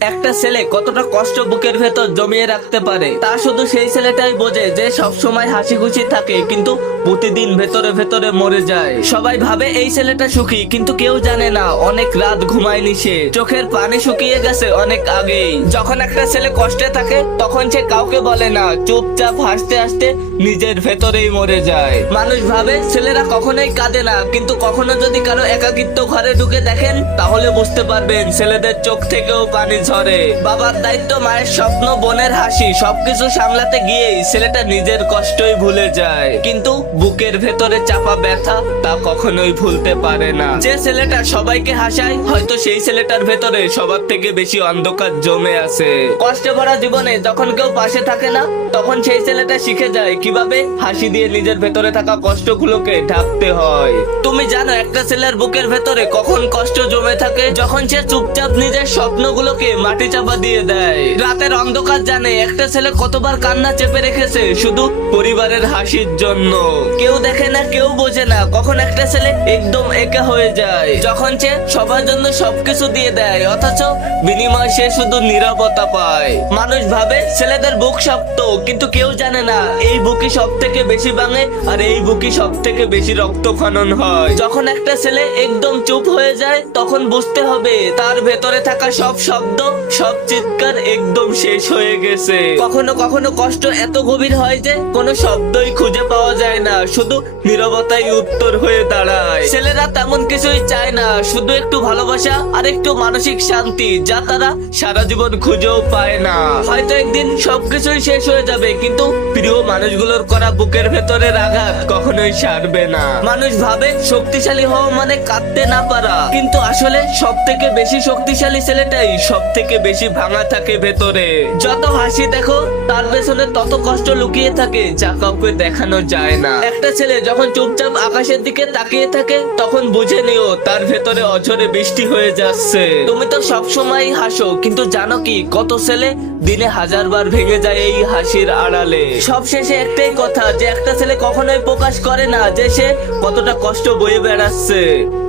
একটা ছেলে কতটা কষ্ট বুকের ভেতর জমিয়ে রাখতে পারে, তা শুধু সেই ছেলেটাই বোঝে যে সব সময় হাসি খুশি থাকে, কিন্তু প্রতিদিন ভেতরে ভেতরে মরে যায়। সবাই ভাবে এই ছেলেটা সুখী, কিন্তু কেউ জানে না, অনেক রাত ঘুমায়নি সে। চোখের পানি শুকিয়ে গেছে অনেক আগেই। যখন একটা ছেলে কষ্টে থাকে, তখন সে কাউকে বলে না, চুপচাপ হাসতে হাসতে নিজের ভেতরেই মরে যায়। মানুষ ভাবে ছেলেরা কখনোই কাঁদে না, কিন্তু কখনো যদি কারও একাকিত্ব ঘরে ঢুকে দেখেন, তাহলে বুঝতে পারবেন ছেলেদের চোখ থেকেও পানি ঝরে। বাবার দায়িত্ব, মায়ের স্বপ্ন, বোনের হাসি, সবকিছু সামলাতে গিয়েই ছেলেটা নিজের কষ্টই ভুলে যায়। কিন্তু বুকের ভেতরে চাপা ব্যথা তা কখনোই ভুলতে পারে না। যে ছেলেটা সবাইকে হাসায়, হয়তো সেই ছেলেটার ভেতরে সবার থেকে বেশি অন্ধকার জমে আছে। কষ্টে ভরা জীবনে যখন কেউ পাশে থাকে না, তখন সেই ছেলেটা শিখে যায় কীভাবে হাসি দিয়ে নিজের ভেতরে থাকা কষ্টগুলোকে ঢাকতে হয়। তুমি জানো, একটা ছেলের বুকের ভেতরে কখন কষ্ট জমে থাকে? যখন সে চুপচাপ নিজের স্বপ্নগুলোকে মাটি চাপা দিয়ে দেয়। রাতের অন্ধকার জানে একটা ছেলে কতবার কান্না চেপে রেখেছে, শুধু পরিবারের হাসির জন্য। কেউ দেখে না, কেউ বোঝে না, কখন একটা ছেলে একদম একা হয়ে যায়। যখন সে সবার জন্য সবকিছু দিয়ে দেয়, অথচ বিনিময় সে শুধু নিরাপত্তা পায়। মানুষ ভাবে ছেলেদের বুক শক্ত, কিন্তু কেউ জানে না, এই বুকি সব থেকে বেশি ভাঙে আর এই বুকি সব থেকে বেশি রক্ত খনন হয়। যখন একটা ছেলে একদম চুপ হয়ে যায়, তখন বুঝতে হবে তার ভেতরে থাকা সব শব্দ সব চিৎকার একদম শেষ হয়ে গেছে। কখনো কখনো কষ্ট এত গভীর হয় যে কোনো শব্দই খুঁজে পাওয়া যায় না, শুধু নীরবতাই উত্তর হয়ে দাঁড়ায়। ছেলেরা তেমন কিছুই চায় না, শুধু একটু ভালোবাসা আর একটু মানসিক শান্তি, যা তারা সারা জীবন খুঁজেও পায় না। হয়তো একদিন সবকিছুই শেষ হয়ে যাবে, কিন্তু প্রিয় মানুষগুলোর করা বুকের ভেতরের আঘাত কখনোই সারবে না। মানুষ ভাবে শক্তিশালী হওয়া মানে কাঁদতে না পারা, কিন্তু আসলে সব থেকে বেশি শক্তিশালী ছেলেটাই সব থেকে বেশি ভাঙা থাকে ভেতরে। যত হাসি দেখো তার পেছনে তত কষ্ট লুকিয়ে থাকে, যা কাউকে দেখানো যায় না। একটা ছেলে যখন চুপচাপ আকাশের দিকে তাকিয়ে থাকে, তখন বুঝে নিও তার ভেতরে অঝরে বৃষ্টি হয়ে যাচ্ছে। তুমি তো সব সময় হাসো, কিন্তু জানো কি, কত ছেলে দিনে হাজার বার ভেঙে যায় এই হাসির আড়ালে। সব শেষে একটাই কথা, যে একটা ছেলে কখনোই প্রকাশ করে না যে সে কতটা কষ্ট বয়ে বেড়াচ্ছে।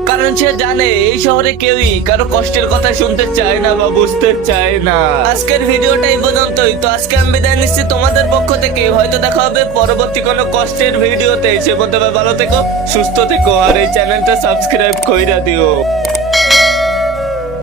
কারণ সে জানে, এই শহরে কেউই কারও কষ্টের কথা শুনতে চায় না বা বুঝতে চায় না। আজকের ভিডিওটা এই পর্যন্তই, তো আজকে আমি বিদায় নিচ্ছি তোমাদের পক্ষ থেকে। হয়তো দেখা হবে পরবর্তী কোনো কষ্টের ভিডিওতে। সে মধ্যে ভালো থেকো, সুস্থ থেকো, আর এই চ্যানেলটা সাবস্ক্রাইব কইরা দিও।